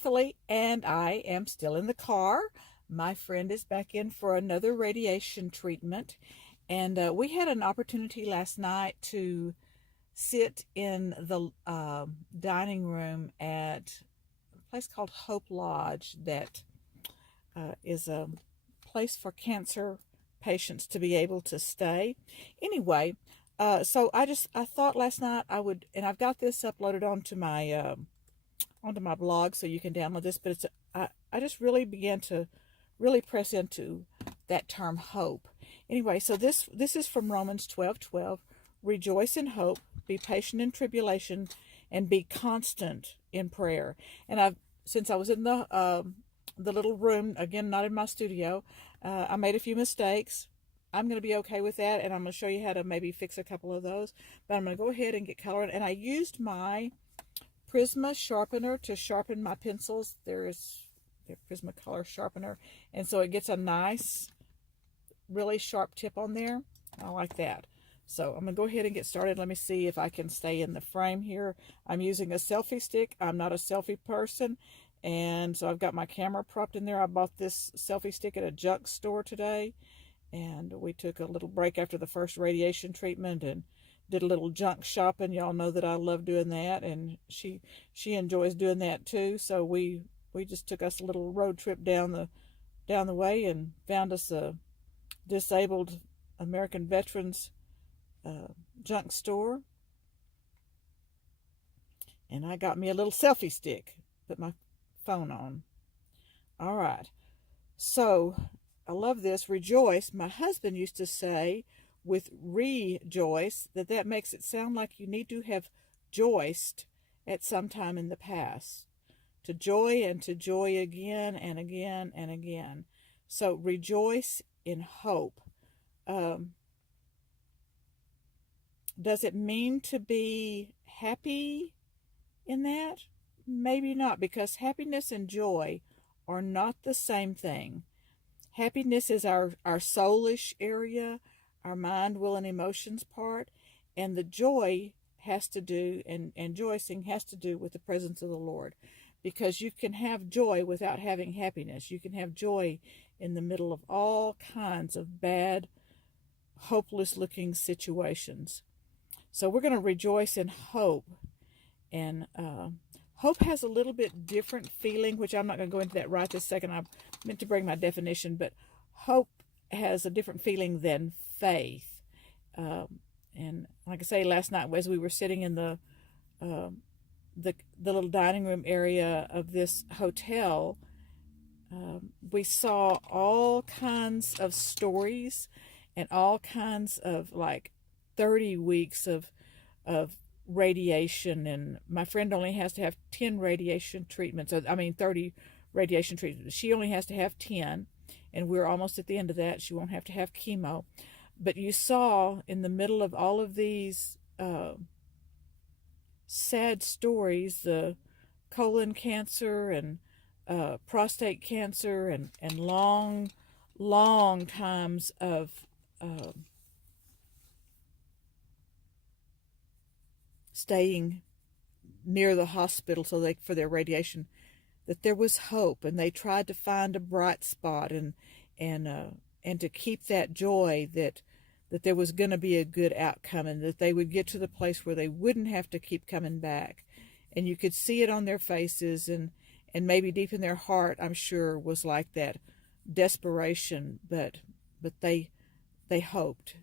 Nathalie, and I am still in the car. My friend is back in for another radiation treatment, and we had an opportunity last night to sit in the dining room at a place called Hope Lodge that is a place for cancer patients to be able to stay. Anyway, so I thought last night I would, and I've got this uploaded onto my blog so you can download this, but I just really began to really press into that term hope. Anyway, so this is from Romans 12:12. Rejoice in hope, be patient in tribulation, and be constant in prayer. And since I was in the little room, again, not in my studio, I made a few mistakes. I'm going to be okay with that, and I'm going to show you how to maybe fix a couple of those. But I'm going to go ahead and get colored. And I used my Prisma sharpener to sharpen my pencils. There's the Prismacolor sharpener, and so it gets a nice, really sharp tip on there. I like that. So I'm going to go ahead and get started. Let me see if I can stay in the frame here. I'm using a selfie stick. I'm not a selfie person, and so I've got my camera propped in there. I bought this selfie stick at a junk store today, and we took a little break after the first radiation treatment and did a little junk shopping. Y'all know that I love doing that, and she enjoys doing that too. So we just took us a little road trip down the way and found us a disabled American veterans junk store, and I got me a little selfie stick. Put my phone on. All right. So I love this. Rejoice. My husband used to say with rejoice that makes it sound like you need to have joiced at some time in the past. To joy and to joy again and again and again. So rejoice in hope. Does it mean to be happy in that? Maybe not, because happiness and joy are not the same thing. Happiness is our soulish area, our mind, will, and emotions part, and the joy has to do, and joicing has to do with the presence of the Lord. Because you can have joy without having happiness. You can have joy in the middle of all kinds of bad, hopeless-looking situations. So we're going to rejoice in hope. And hope has a little bit different feeling, which I'm not going to go into that right this second. I meant to bring my definition, but hope has a different feeling than faith. And like I say, last night as we were sitting in the little dining room area of this hotel, we saw all kinds of stories and all kinds of, like, 30 weeks of radiation, and my friend only has to have 10 radiation treatments. 30 radiation treatments. She only has to have 10, and we're almost at the end of that. She won't have to have chemo. But you saw in the middle of all of these sad stories, the colon cancer and prostate cancer, and long times of staying near the hospital for their radiation, that there was hope, and they tried to find a bright spot and to keep that joy that there was going to be a good outcome, and that they would get to the place where they wouldn't have to keep coming back. And you could see it on their faces, and maybe deep in their heart, I'm sure, was like that desperation, but they hoped,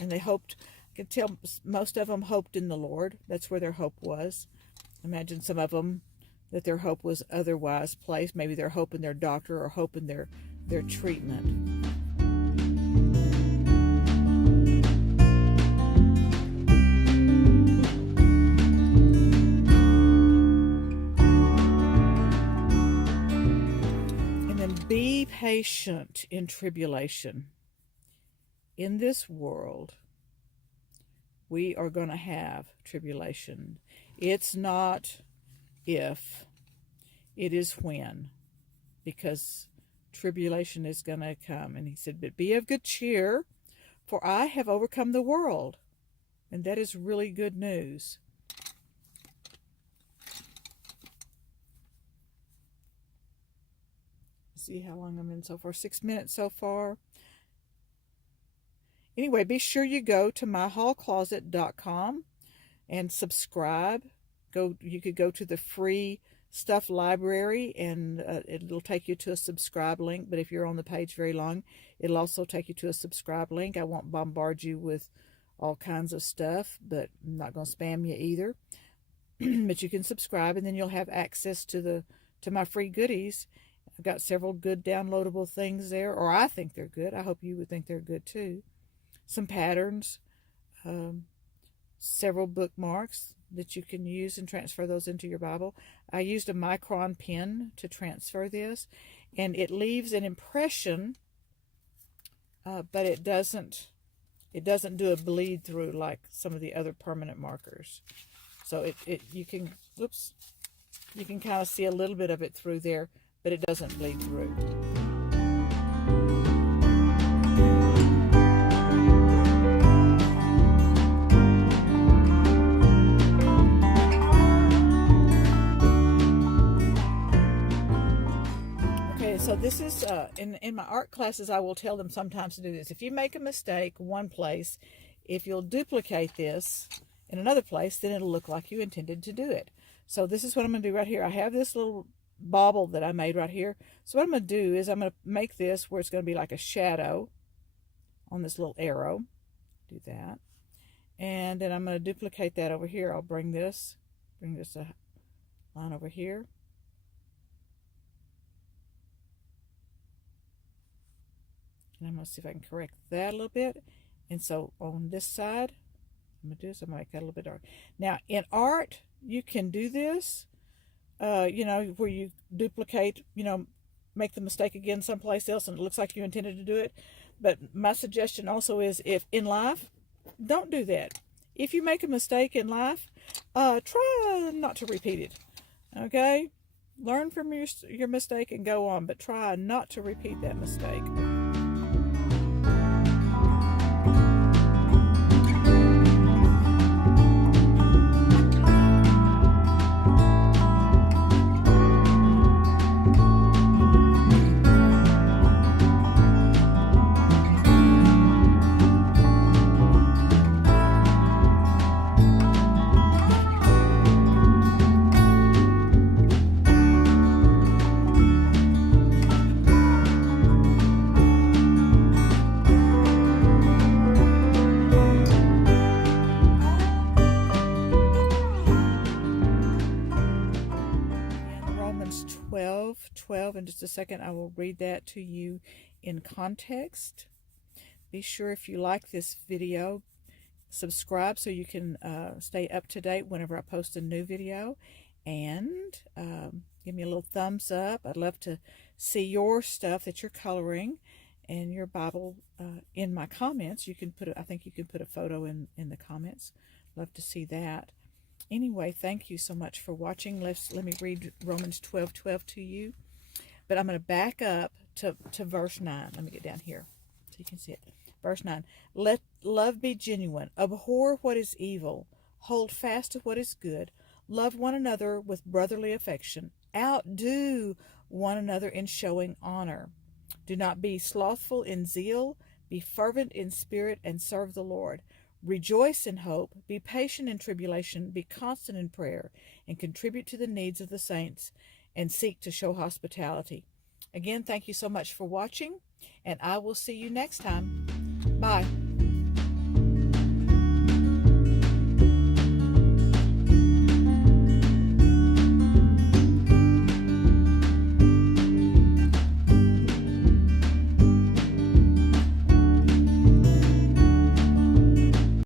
and they hoped. I can tell most of them hoped in the Lord. That's where their hope was. Imagine some of them that their hope was otherwise placed. Maybe their hope in their doctor, or hope in their treatment. And then be patient in tribulation. In this world, we are going to have tribulation. It's not if, it is when, because tribulation is going to come. And he said, but be of good cheer, for I have overcome the world. And that is really good news. see how long I'm in so far. 6 minutes so far. Anyway, be sure you go to myhallcloset.com and subscribe. You could go to the free stuff library, and it'll take you to a subscribe link. But if you're on the page very long, it'll also take you to a subscribe link. I won't bombard you with all kinds of stuff, but I'm not going to spam you either. But you can subscribe, and then you'll have access to my free goodies. I've got several good downloadable things there, or I think they're good. I hope you would think they're good too. Some patterns, several bookmarks that you can use and transfer those into your Bible. I used a Micron pen to transfer this, and it leaves an impression, but it doesn't do a bleed through like some of the other permanent markers. So you can kind of see a little bit of it through there, but it doesn't bleed through. Okay, so this is in my art classes, I will tell them sometimes to do this. If you make a mistake one place, if you'll duplicate this in another place, then it'll look like you intended to do it. So this is what I'm going to do right here. I have this little bauble that I made right here. So what I'm going to do is I'm going to make this where it's going to be like a shadow on this little arrow. Do that. And then I'm going to duplicate that over here. I'll bring this a line over here. And I'm going to see if I can correct that a little bit. And so on this side, I'm going to do is I'm going to make that a little bit dark. Now, in art, you can do this, where you duplicate, make the mistake again someplace else and it looks like you intended to do it. But my suggestion also is, if in life, don't do that. If you make a mistake in life, try not to repeat it. Okay? Learn from your mistake and go on, but try not to repeat that mistake. Romans 12. In just a second, I will read that to you in context. Be sure, if you like this video, subscribe so you can stay up to date whenever I post a new video, and give me a little thumbs up. I'd love to see your stuff that you're coloring and your Bible in my comments. I think you can put a photo in the comments. Love to see that. Anyway, thank you so much for watching. Let me read Romans 12:12 to you. But I'm going to back up to verse 9. Let me get down here so you can see it. Verse 9. Let love be genuine. Abhor what is evil. Hold fast to what is good. Love one another with brotherly affection. Outdo one another in showing honor. Do not be slothful in zeal. Be fervent in spirit and serve the Lord. Rejoice in hope, be patient in tribulation, be constant in prayer, and contribute to the needs of the saints, and seek to show hospitality. Again, thank you so much for watching, and I will see you next time. Bye.